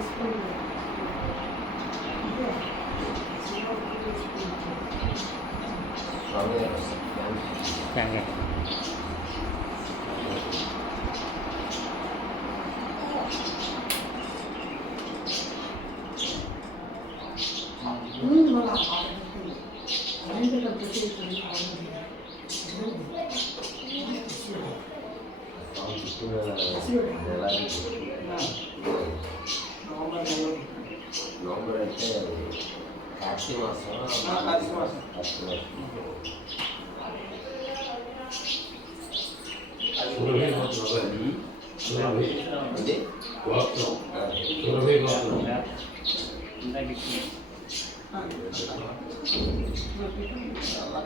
系啊。Allah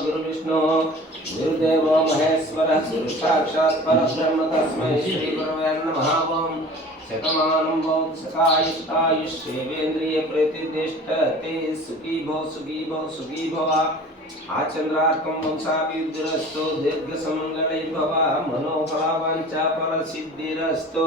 गुरु विष्णु गुरुविष्णु। गुरुदेवो महेश्वरः गुरुसाक्षात् परब्रह्म तस्मै श्रीगुरवे नमः ॐ शतमानं भोत्सकायुष्कायुष्येवेन्द्रियप्रतिष्ठते सुखी भव सुखी भव सुखी भव। आचन्द्रार्कं वंशाभिवृद्धिरस्तु दीर्घसमङ्गलैर्भव। मनोफलावाञ्च परसिद्धिरस्तु।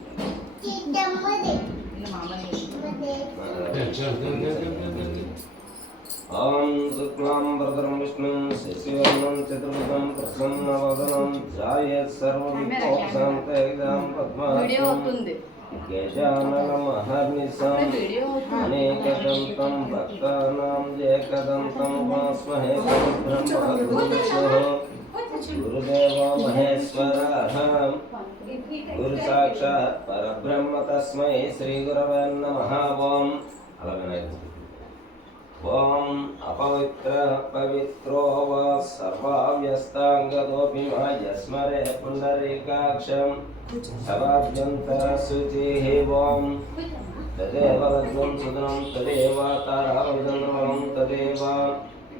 రాజు వస్తుంది విజయ అక్క ఆ అక్క పిల్లలు పాపలు జీవుడు జీవుడు నాన్న పిల్లలు తెలిసేసుకునేదా పెద్దది ఈవిడ गुरुदेवो महेश्वरः गुरुसाक्षात् परब्रह्म तस्मै श्रीगुरवे नमः। ओम् ॐ अपवित्र पवित्रो वा सर्वाव्यस्ताङ्गतोऽपि मा यस्मरे पुण्डरीकाक्षं सर्वाभ्यन्तरशुचिः ॐ तदेव लग्नं सुदनं, तदेव तारावजन्मं तदेव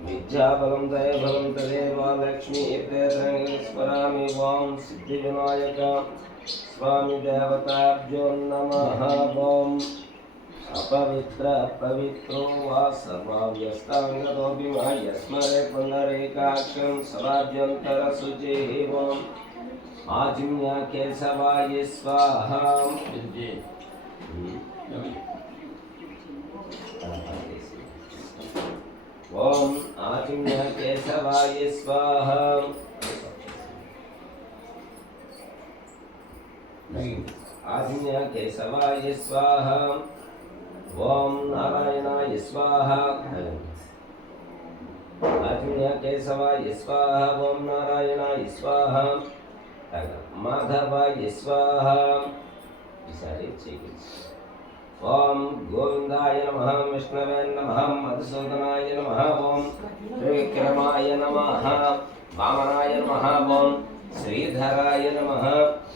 विद्याबलं दयबलं तदेव लक्ष्मी स्मरामि वां सिद्धिविनायक स्वामि देवताभ्यो नमः ॐ अपवित्र पवित्रो वा सर्वाभ्यस्ताङ्गतोऽपि माह्य स्मरे पुनरेकाक्षं सदाभ्यन्तरशुचिः आजिन्या केशवाय स्वाहा। ॐ आचिन्ह केशवाय स्वाहा। आचिन्ह केशवाय स्वाहा। ॐ नारायणाय स्वाहा। आचिन्ह केशवाय स्वाहा। ॐ नारायणाय स्वाहा। माधवाय स्वाहा। सारे ठीक है ఓం గోవిందాయ నమ విష్ణవే నమ మధుసూదనాయ నమ ఓం త్రివిక్రమాయ నమ వామనాయ నమ ఓం శ్రీధరాయ నమ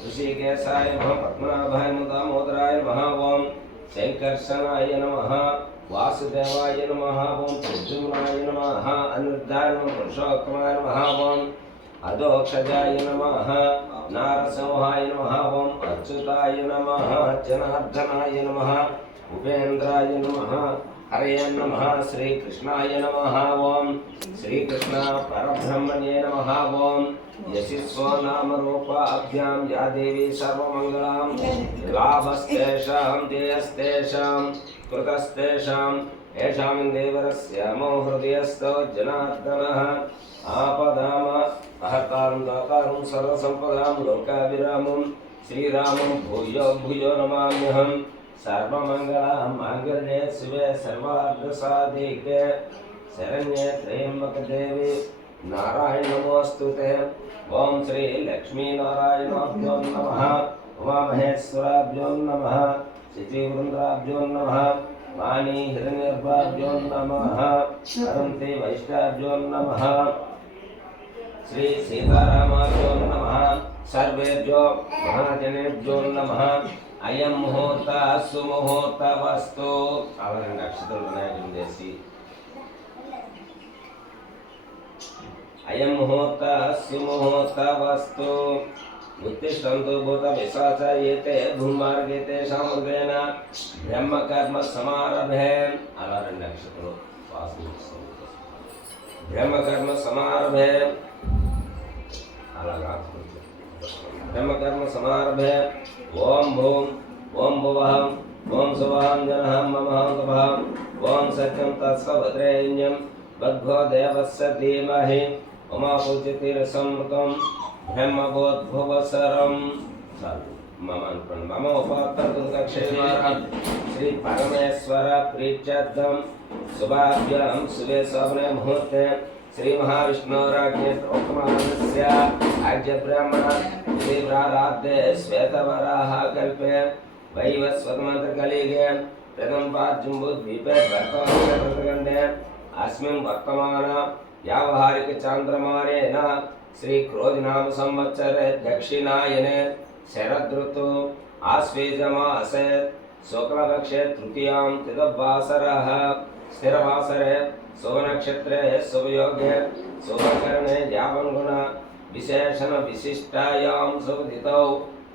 ఋషికేశాయ నమ పద్మనాభాయ దామోదరాయ నమ ఓం శంకర్షణాయ నమ వాసుదేవాయ నమ ఓం ప్రద్యుమ్నాయ నమ అనిరుద్ధాయ నమ పురుషోత్తమాయ నమ ఓం अदोक्षजाय नमः। नारसिंहाय नमः ॐ अच्युताय नमः, जनार्दनाय नमः, उपेन्द्राय नमः, हरय नमः, श्रीकृष्णाय नमः ॐ श्रीकृष्ण परब्रह्मण्ये नमः ॐ यशिस्वनामरूपाभ्यां या देवी सर्वमङ्गलां, लाभस्तेषां देयस्तेषां कृतस्तेषां, येषां देवरस्यामो हृदयस्थो जनार्दनः, आपदाम। अहतां दातारं सर्वसम्पदां लोकाभिरामं श्रीरामं भूयो भूयो नमाम्यहं। सर्वमङ्गलां माङ्गल्ये शिवे सर्वार्थसाधिके शरण्ये त्र्यम्बकदेवी नारायण नमोऽस्तु ते। ॐ श्री लक्ष्मीनारायणाभ्यो नमः। उमामहेश्वराभ्यो नमः। शचीवृन्दाभ्यो नमः। वाणी हिरण्यर्भाभ्यो नमः। वैष्णाभ्यो नमः। श्री सीतारामाभ्यो नमः सर्वेभ्यो महाजनेभ्यो नमः అయం ముహూర్త సుముహూర్త వస్తు అలా రెండు అక్షతలు వినాయకుడు చేసి అయం ముహూర్త సుముహూర్త వస్తు ఉత్తిష్టంతు భూత విశాచ ఏతే ధూమార్గే తేషాం హృదయన బ్రహ్మ కర్మ సమారభే అలా రెండు నక్షత్రం వాసన బ్రహ్మ కర్మ సమారభే ब्रह्मकर्म समारभे ओम भूम, ओम भुवहम ओम सुवहम जनहम ममहम तपहम ओम सत्यम तत्सवत्रेण्यम बद्भो देवस्य धीमहि। उमा पूजितिरसमृतं ब्रह्मबोधभुवसरं ममान्पण मम उपाकर्तुं कक्षेवाहं श्रीपरमेश्वर प्रीत्यर्थं। शुभाभ्यां शुभे स्वप्ने मुहूर्ते। శ్రీ మహావిష్ణోరాజ్ఞోత్తమహస్య ఆజ్యబ్రహ్మణ శ్రీవ్రారాధే శ్వేతవరాహ కల్పే వైవస్వతమంత్రకలీగే ప్రథం పాజుంబుద్వీపే భర్తవంతకండే అస్మిన్ వర్తమాన వ్యావహారిక చాంద్రమానేన శ్రీ క్రోధినామ సంవత్సరే దక్షిణాయనే శరదృతు ఆశ్వేజమాసే శుక్లపక్షే తృతీయాం తిదభాసరః स्थिरवासरे शुभनक्षत्रे शुभयोगे शुभकरणे यावन्गुण विशेषण विशिष्टायां सुदितौ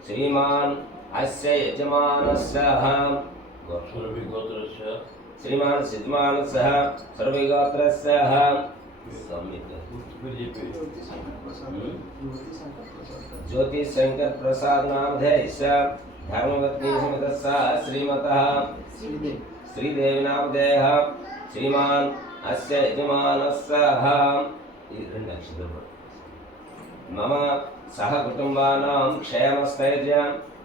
श्रीमान् अस्य यजमानस्य गोत्रस्य श्रीमान् सिद्धमानस्य सर्वगोत्रस्य सम्यक् बीजेपी ज्योति शंकर प्रसाद नामधेयस्य धर्मपत्नी समेतस्य श्रीमतः శ్రీదేవినామదేహ శ్రీమాన్ అస్య యజమానస్సహ ఇది రెండు అక్షరాలు మమ సహ కుటుంబానాం క్షేమస్థైర్య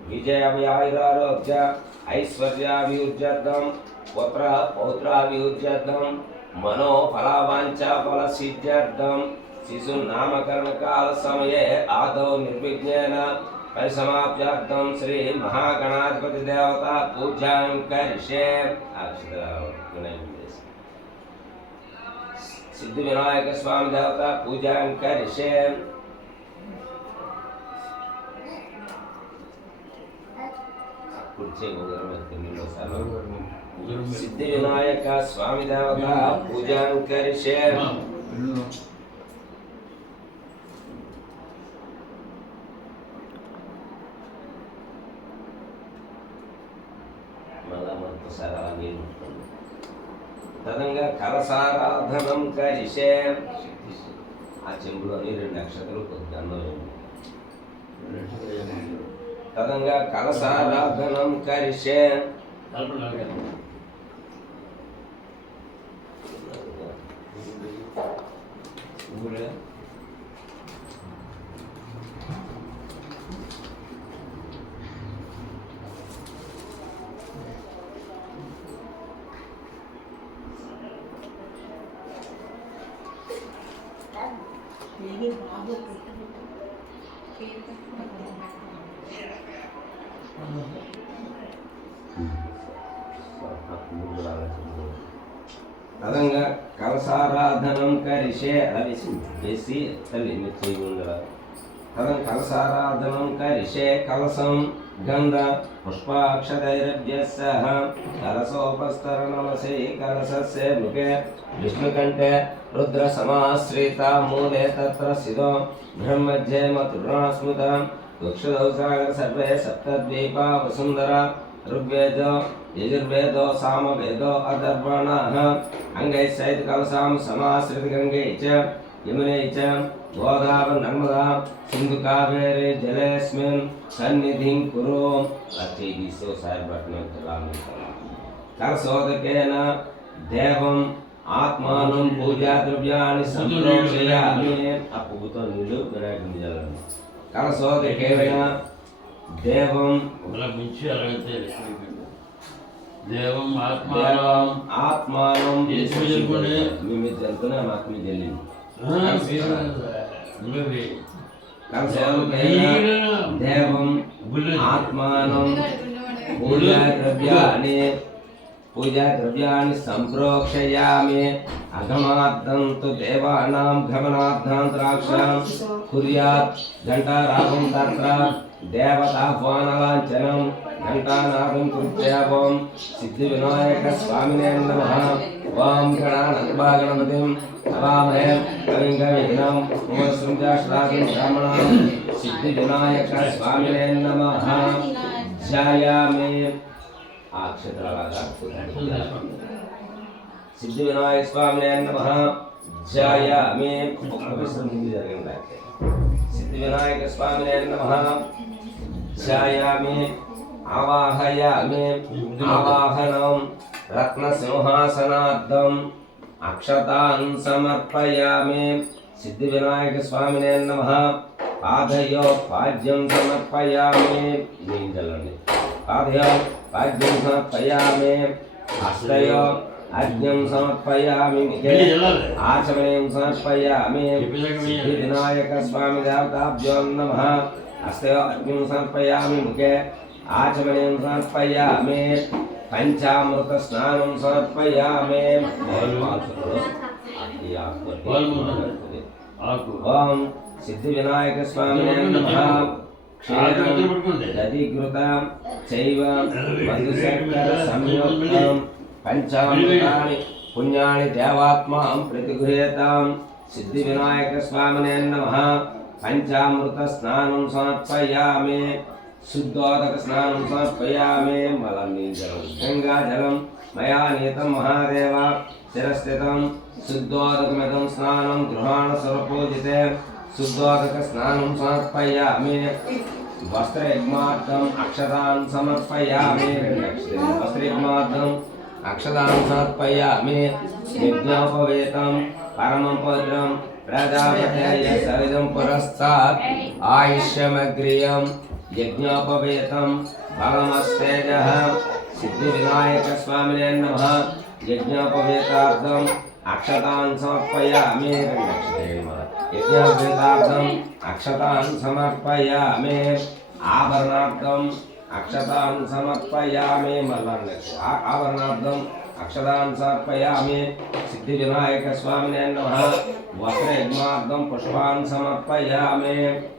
విజయవ్యాయురారోగ్య ఐశ్వర్యాభివృద్ధ్యర్థం పుత్ర పౌత్రాభివృద్ధ్యర్థం మనోఫలాభాంఛాఫలసిద్ధ్యర్థం శిశు నామకరణ కాల సమయే ఆదౌ నిర్విఘ్నేన परिसमाप्यार्थम श्री महागणाधिपति देवता पूजा करिष्ये सिद्धि विनायक स्वामी देवता पूजा करिष्ये। सिद्धि विनायक स्वामी देवता पूजा करिष्ये। हाँ। తదంగా కరిషే ఆ చెంబులోని రెండు నక్షత్రాలు కొద్ది తదంగా కలసారాధనం కరిషే ఊరే కలసారాధనం కరిషే అవి వేసి తల్లి మీరు చేయి ఉండరా తదం కలసారాధనం కరిషే కలసం గంధ పుష్పాక్షరైరభ్య సహ కలసోపస్తర నమసే కలసస్య ముఖే విష్ణుకంఠే రుద్ర సమాశ్రిత మూలే తత్ర శిదో బ్రహ్మజ్జే మధురాస్మృత. వృక్షదౌ సాగర సర్వే సప్తద్వీపా వసుంధర ఋగ్వేదో यजुर्वेदो साम वेदो अदर्पणः अङ्गैः शैतकलशां समाश्रितगङ्गै च यमुनै च गोदावनर्मदा सिन्धुकावेरे जलेऽस्मिन् सन्निधिं कुरु अर्थैदीशो सार्वभट्टनं जलामि करसोदकेन देवम् ఆత్మానం పూజా ద్రవ్యాన్ని సంతోషయామి ఆ పువ్వుతో నీళ్ళు వినాయకం చేయాలండి కలసోదకేవైనా దేవం మించి అలాగైతే దేవం ఆత్మ దేవం ఆత్మానం ఏసు జల్లుకోండి. మీ మీద జల్లుకునే మాకు మీద జల్లింది నువ్వే కలసోదకేన దేవం ఆత్మానం పూజా ద్రవ్యాన్ని పూజా ద్రవ్యాన్ని సంప్రోక్షయామి అగమార్థం తు దేవానాం గమనార్థాంతరాక్షాం కుర్యాత్ ఘంటారావం తత్ర దేవతాహ్వానలాంఛనం ఘంటానాదం కృత్యావం సిద్ధి వినాయక స్వామినే నమః ఓం గణానందభా గణపతిం నమామహే కవిం కవిహినం ఉమసృంజాశ్రాగం బ్రాహ్మణం సిద్ధి వినాయక స్వామినే నమః ధ్యాయామి ఆ అక్షరాలాగా సిద్ధి వినాయక స్వామినే నమః ధ్యాయామి ఒక్క విశ్రమించి జరిగింది అయితే. సిద్ధి వినాయక స్వామినే నమః ध्यायामि आवाहयामि आवाहनं रत्नसिंहासनार्थम् अक्षतान् समर्पयामि सिद्धिविनायकस्वामिने नमः पादयोपाद्यं समर्पयामि नीञ्जलनि पादयोपाद्यं समर्पयामि हस्तयो అజ్ఞం సమర్పయామి ఆచమనీయం సమర్పయామి వినాయక స్వామి దేవతాభ్యో నమ अस्त मुखे आचमने समर्पयामि। पञ्चामृतस्नानं समर्पयामि। ॐ सिद्धिविनायकस्वामिने नमः। चैव मधुशङ्करसंयुक्तं पञ्चामृतानि पुण्यानि देवात्मां प्रतिगृह्यतां सिद्धिविनायकस्वामिने नमः పుణ్యాని దేవాత్మాం ప్రతిగృహేతాం సిద్ధి వినాయక స్వామినే నమ పంచామృత స్నానం సమర్పయామి శుద్ధోదక స్నానం సమర్పయామి మలనీ జలం గంగా జలం మయా నీతం మహాదేవ శిరస్థితం శుద్ధోదకమిదం స్నానం గృహాణ స్వరపూజితే శుద్ధోదక స్నానం సమర్పయామి వస్త్రయజ్ఞార్థం అక్షతాన్ సమర్పయామి వస్త్రయజ్ఞార్థం అక్షతాన్ సమర్పయామి యజ్ఞోపవేతం పరమం పవిత్రం प्रजापतय सरिदं पुरस्तात् आयुष्यमग्रियं यज्ञोपवेतं फलमस्तेजः सिद्धिविनायकस्वामिने नमः। यज्ञोपवेतार्थम् अक्षतान् समर्पयामि। यज्ञोपवेतार्थम् अक्षतान् समर्पयामि। आभरणार्थम् अक्षतान् समर्पयामि। मल्लण् आभरणार्थम् अक्षदां समर्पयामि। सिद्धिविनायकस्वामिने नमः। वस्त्रयज्ञार्थं पुष्पान् समर्पयामि।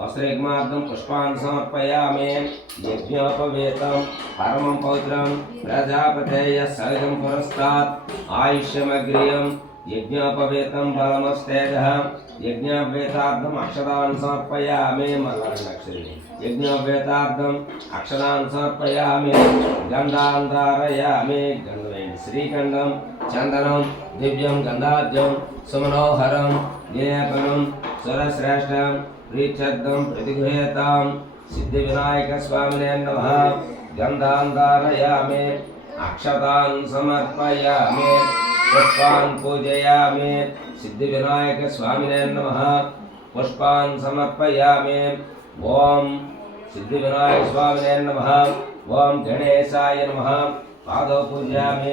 वस्त्रयज्ञार्थं पुष्पान् समर्पयामि। यज्ञोपवेतं परमं पौत्रं प्रजापतेयः सलिलं पुरस्तात्। आयुष्यमग्रियं यज्ञोपवेतं बलमस्तेजः। यज्ञोपवेतार्थम् अक्षदान् समर्पयामि। मलरक्षरिणी బలమస్తేజ యజ్ఞోపవేతార్థం అక్షరాన్ సమర్పయామి మల్లక్షరి యజ్ఞోపవేతార్థం అక్షరాన్ సమర్పయామి గంధాన్ ధారయామి గంధవేండి శ్రీఖండం చందనం దివ్యం గంధాద్యం సుమనోహరం విలేపనం సురశ్రేష్టం ప్రీత్యర్థం ప్రతిగృహేతాం సిద్ధి వినాయక స్వామినే నమ గంధాన్ ధారయామి అక్షతాన్ సమర్పయామి పుష్పాన్ పూజయామి సిద్ధి వినాయక స్వామినే నమ పుష్పాన్ సమర్పయామి ఓం సిద్ధి వినాయక స్వామినే నమ ఓం గణేశాయ నమ పాదో పూజయామి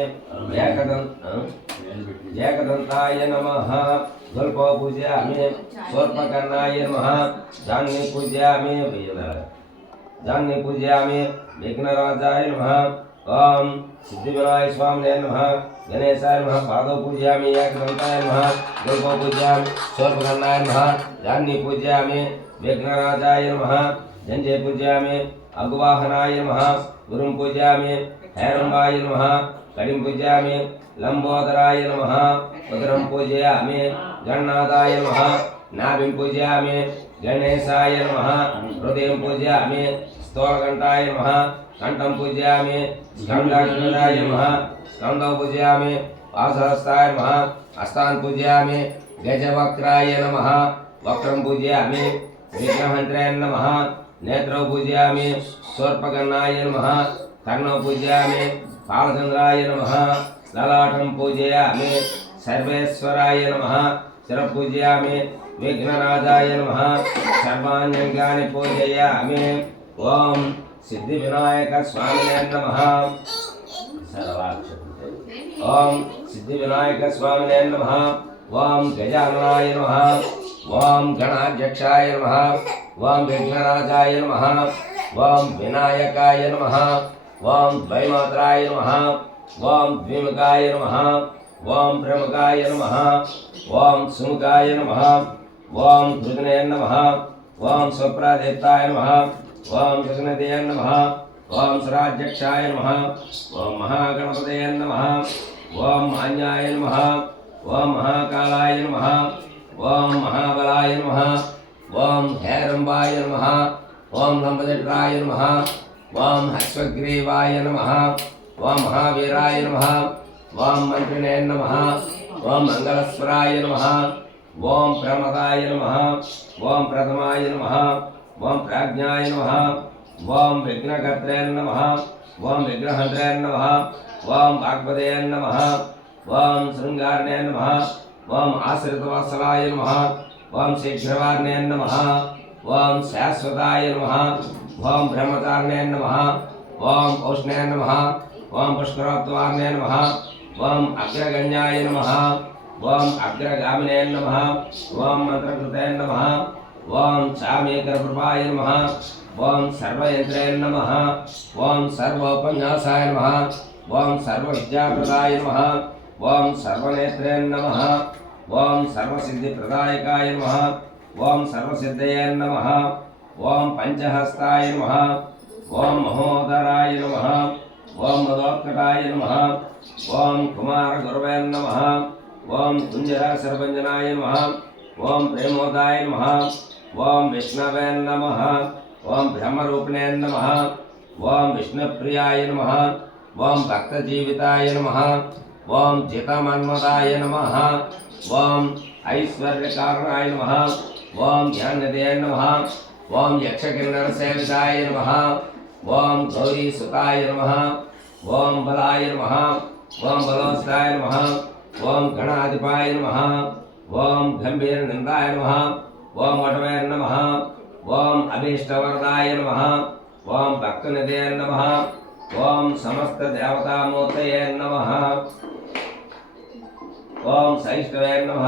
ఏకదం ఆ? ఏకదంతాయ నమ దుల్పో పూజయామి స్వర్పకర్ణాయ నమ దాన్ని పూజయామి దాన్ని పూజయామి విఘ్నరాజాయ నమ ఓం సిద్ధి వినాయక స్వామినే నమ గణేశాయ నమ పాదో పూజయామి ఏకదంతాయ నమ దుల్పో పూజయామి స్వర్పకర్ణాయ నమ దాన్ని పూజయామి विघ्नराजाय नमः। झंझे पूजयामि। अगुवाहनाय नमः। गुरुं पूजयामि। हैरम्बाय नमः। कडिं पूजयामि। लम्बोदराय नमः। उदरं पूजयामि। गणनाथाय नमः। नाभिं पूजयामि। गणेशाय नमः। हृदयं पूजयामि। स्तोघण्टाय नमः। कण्ठं पूजयामि। स्कन्दाय नमः। स्कन्दं पूजयामि। वासहस्ताय नमः। हस्तान् पूजयामि। गजवक्राय नमः। वक्रं पूजयामि। विघ्नमन्त्राय नमः नेत्रौ पूजयामि। सोर्पकन्नाय नमः। कर्णौ पूजयामि। बालचन्द्राय नमः। ललाटं पूजयामि। सर्वेश्वराय नमः। शिरपूजयामि विघ्नराजाय नमः। सर्वाण्यङ्गानि पूजयामि। ॐ सिद्धिविनायकस्वामिने नमः। ॐ सिद्धिविनायकस्वामिने नमः। ॐ गजाननाय नमः। वां गणाध्यक्षाय नमः वां विघ्नराजाय नमः वां विनायकाय नमः वां द्वैमात्राय नमः वां द्विमुखाय नमः वां प्रमुखाय नमः वां सुमुखाय नमः वां कृदने नमः वां स्वप्रादेवताय नमः वां कृष्णदेय नमः वां सराध्यक्षाय नमः वां महागणपतये नमः वां मान्याय नमः वां महाकालाय नमः ఓం మహాబలాయ నమ ఓం హేరంబాయ నమ ఓం లంబదట్రాయ నమ ఓం హస్వగ్రీవాయ నమ ఓం మహావీరాయ నమ ఓం మంత్రిణే నమ ఓం మంగళస్వరాయ నమ ఓం ప్రమదాయ నమ ఓం ప్రథమాయ నమ ఓం ప్రాజ్ఞాయ నమ ఓం విఘ్నకర్త్రే నమ ఓం విగ్రహంత్రే నమ ఓం వాగ్పదే నమ ఓం శృంగారణే నమ ओम आश्रितवासलाय नमः ओम शीघ्रवारणे नमः ओम शाश्वताय नमः ओम ब्रह्मचारिणे नमः ओम औष्णे नमः ओम पुष्करोत्वारणे नमः ओम अग्रगण्याय नमः ओम अग्रगामिने नमः ओम मंत्रकृते नमः ओम चामेकरप्रभाय नमः ओम सर्वयंत्रे नमः ओम सर्वोपन्यासाय नमः ओम सर्वविद्याप्रदाय नमः ओम सर्वनेत्रे नमः ఓం సర్వసిద్ధిప్రదాయకాయ నమ ఓం సర్వసిద్ధయే నమ ఓం పంచహస్తాయ నమ ఓం మహోదరాయ నమ ఓం మదోత్కటాయ నమ ఓం కుమారగురవే నమ ఓం కుంజరాశరభంజనాయ నమ ఓం ప్రేమోదాయ నమ ఓం విష్ణవే నమ ఓం బ్రహ్మరూపిణే నమ ఓం విష్ణుప్రియాయ నమ ఓం భక్తజీవితాయ నమ ఓం జితమన్మదాయ నమ ఓం ఐశ్వర్యకారణాయ నమ ఓం ధ్యానదే నమ ఓం యక్షకిన్నరసేవితాయ నమ ఓం గౌరీ సుతాయ నమ ఓం బలాయ నమ ఓం బలోస్తాయ నమ ఓం గణాధిపాయ నమ ఓం గంభీర నిందాయ నమ ఓం వటవే నమ ఓం అభీష్టవరదాయ నమ ఓం భక్తునిదే నమ ఓం సమస్త దేవతామూర్తయే నమ ఓం సైష్ణవే నమ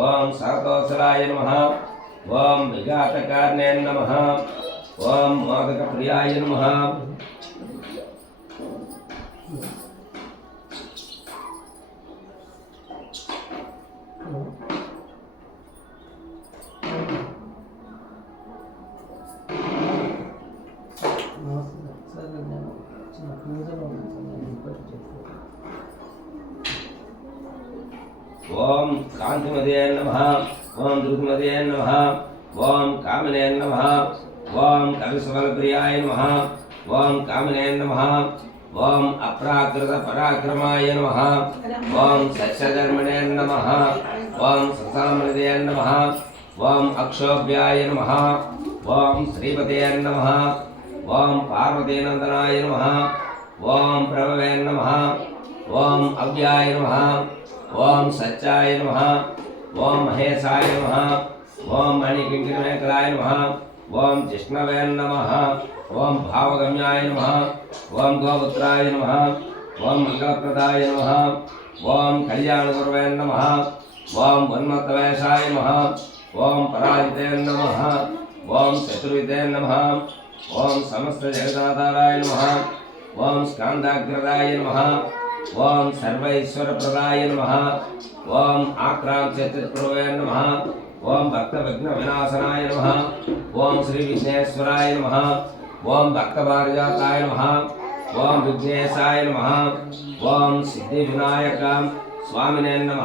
ఓం సరతోసరాయ నమ ఓం విఘాతకారణే నమ ఓం మోదకప్రియాయ నమ. ओम दुर्गमदे नमः ओम कामने नमः ओम कविसवलप्रियाय नमः ओम कामने नमः ओम अपराकृत पराक्रमाय नमः ओम सस्यधर्मणे नमः ओम ससामृदे नमः ओम अक्षोभ्याय नमः ओम श्रीपते नमः ओम पार्वतीनंदनाय नमः ओम प्रभवे नमः ओम अव्याय नमः ओम सच्चाय नमः ఓం మహేశాయ నమ ఓం మణికింకిరమేకలాయ నమ ఓం జిష్ణవే నమ ఓం భావగమ్యాయ నమ ఓం గోపుత్రాయ నమ ఓం మంగళప్రదాయ నమ ఓం కళ్యాణగురవే నమ ఓం ఉన్మత్తవేషాయ నమ ఓం పరాజితే నమ ఓం చతుర్విదే నమ ఓం సమస్త జగదాధారాయ నమ ఓం స్కాందాగ్రదాయ నమ ఓం సర్వైశ్వర ప్రదాయ నమ. ఓం ఆక్రాంత ఆక్రాంత్యచతుర్వే నమ. ఓం భక్త విఘ్న వినాశనాయ నమ. ఓం శ్రీ విఘ్నేశ్వరాయ నమ. ఓం భక్త పారిజాతాయ నమ. ఓం విఘ్నేశాయ నమ. ఓం సిద్ధి వినాయక స్వామినే నమ.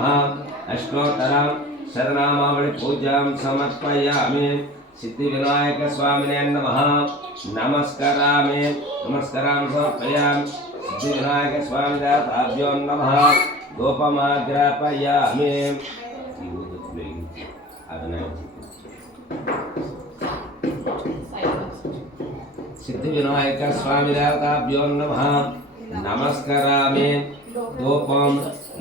అష్టోత్తర శరణామావళి పూజాం సమర్పయామి. సిద్ధి వినాయక స్వామినే నమ. నమస్కరామి. నమస్కరాం సమర్పయామి. विघ्नायकस्वामिदाताभ्यो नमः गोपमाग्रापयामि। सिद्धिविनायकस्वामिदेवताभ्यो नमः नमस्करामि। गोपं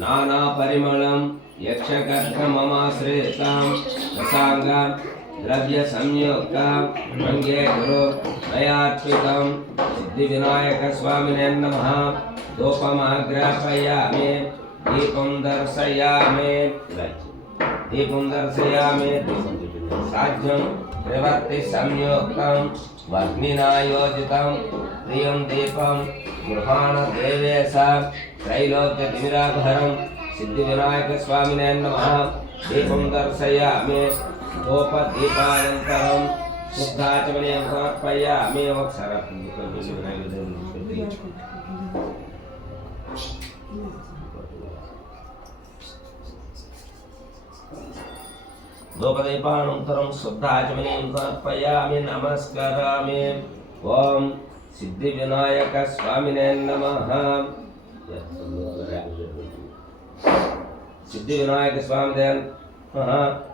नानापरिमलं यक्षकर्कममाश्रितां रसाङ्गान् द्रव्य संयुक्त मंगे गुरु मयाच्युत सिद्धि विनायक स्वामी नम। दोपम मयार्पितं दीपम दर्शयामे। दीपम दर्शयामे। साध्यम प्रवृत्ति संयुक्त। वग्निनायोजित। प्रवृत्तिसंयुक्तं दीपम योजितं देवेश दीपं गृहाणदेवे स त्रैलोक्यतिमिराभरं सिद्धिविनायकस्वामिने नम। दीपम दर्शयामे। गोपदीपानन्तरं शुद्धाचमने समर्पयामि धूपदीपानन्तरं शुद्धाचमनीं समर्पयामि नमस्करामि। ॐ सिद्धिविनायकस्वामिने नमः। सिद्धिविनायकस्वामिने नमः।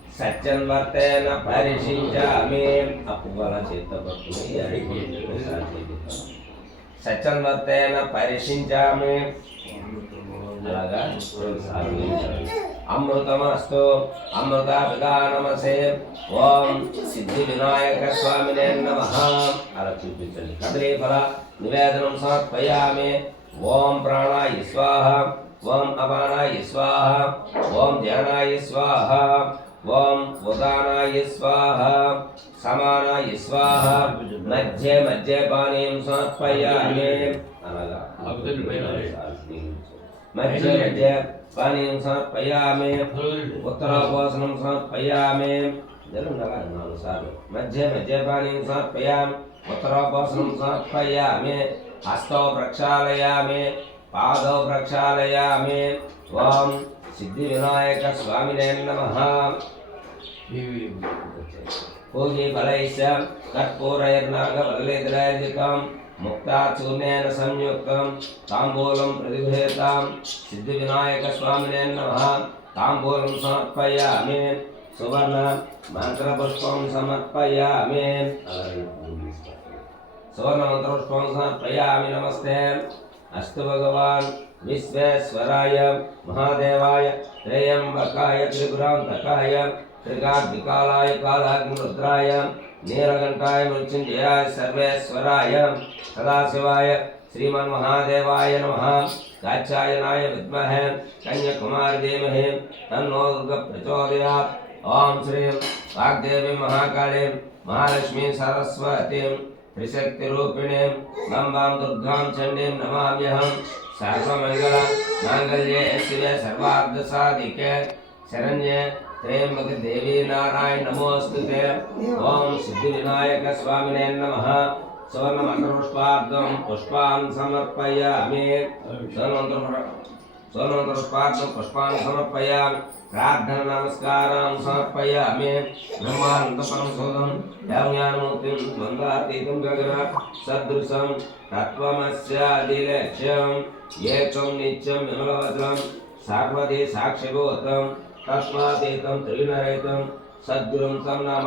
సత్యం వర్తేన పరిశించామి అప్పుడు అలా చేత పట్టుకుని అడిగి ఒకసారి చేపిద్దాం. సత్యం వర్తేన పరిశించామి అలాగా రెండుసార్లు చేయించాలి. అమృతమస్తు అమృత నమసే ఓం సిద్ధి వినాయక స్వామినే నమ అలా చూపించండి కదలీ ఫల నివేదనం సమర్పయామి ఓం ప్రాణాయ స్వాహ ఓం అపానాయ స్వాహ ఓం ధ్యానాయ స్వాహ ओम उदानाय स्वाहा समानाय स्वाहा मध्य मध्य पानीं समर्पयामि। पानीं समर्पयामि। समर्पयामि। पानीं समर्पयामि। समर्पयामि। हस्तौ प्रक्षालयामि। पादौ प्रक्षालयामि। ओम హస్తౌ సిద్ధి వినాయక స్వామినే నమ ఇవి పూజీ ఫలైశ్చ కర్పూరైర్నాగవల్లిద్రైర్యుతం ముక్తాచూర్ణేన సంయుక్తం తాంబూలం ప్రతిభేతాం సిద్ధి వినాయక స్వామినే నమ తాంబూలం సమర్పయామి. సువర్ణ మంత్రపుష్పం సమర్పయామి. సువర్ణ మంత్రపుష్పం సమర్పయామి. నమస్తే. అస్తు భగవాన్. विश्वेश्वराय महादेवाय त्रेयम्बकाय त्रिपुरान्तकाय त्रिकाग्निकालाय कालाग्निरुद्राय नीलकण्ठाय, मृत्युञ्जयाय, सर्वेश्वराय, सदाशिवाय, श्रीमन्महादेवाय नमः काचायनाय विद्महे कन्याकुमारी धीमहि तन्नो दुर्गप्रचोदयात्। ॐ श्रीं वाग्देवीं महाकालीं, महालक्ष्मीं सरस्वतीं, त्रिशक्तिरूपिणीं गम्बां दुर्गां चण्डीं नमाम्यहम्। సర్వమంగళ మాంగళ్యే శివే సర్వార్థసాధికే శరణ్యే త్రయంబక దేవీ నారాయణ నమోస్తుతే. ఓం సిద్ధి వినాయక స్వామినే నమః. సువర్ణమంత్ర పుష్పార్థం పుష్పాన్ సమర్పయామి. సువర్ణమంత్ర స్వర్ణమంత్ర పుష్పార్థం పుష్పాన్ సమర్పయామి. प्रार्थनमस्कारान् समर्पयामि। ब्रह्मानन्दपरमशोधं ध्यानमूर्तिं द्वन्द्वातीतं गगनात् सदृशं, तत्त्वमस्यादिलक्ष्यं ये नित्यं विमलवचं सार्वदे साक्षिभूतं तस्मादेतं त्रिनरेतं सद्गुरुं तं नाम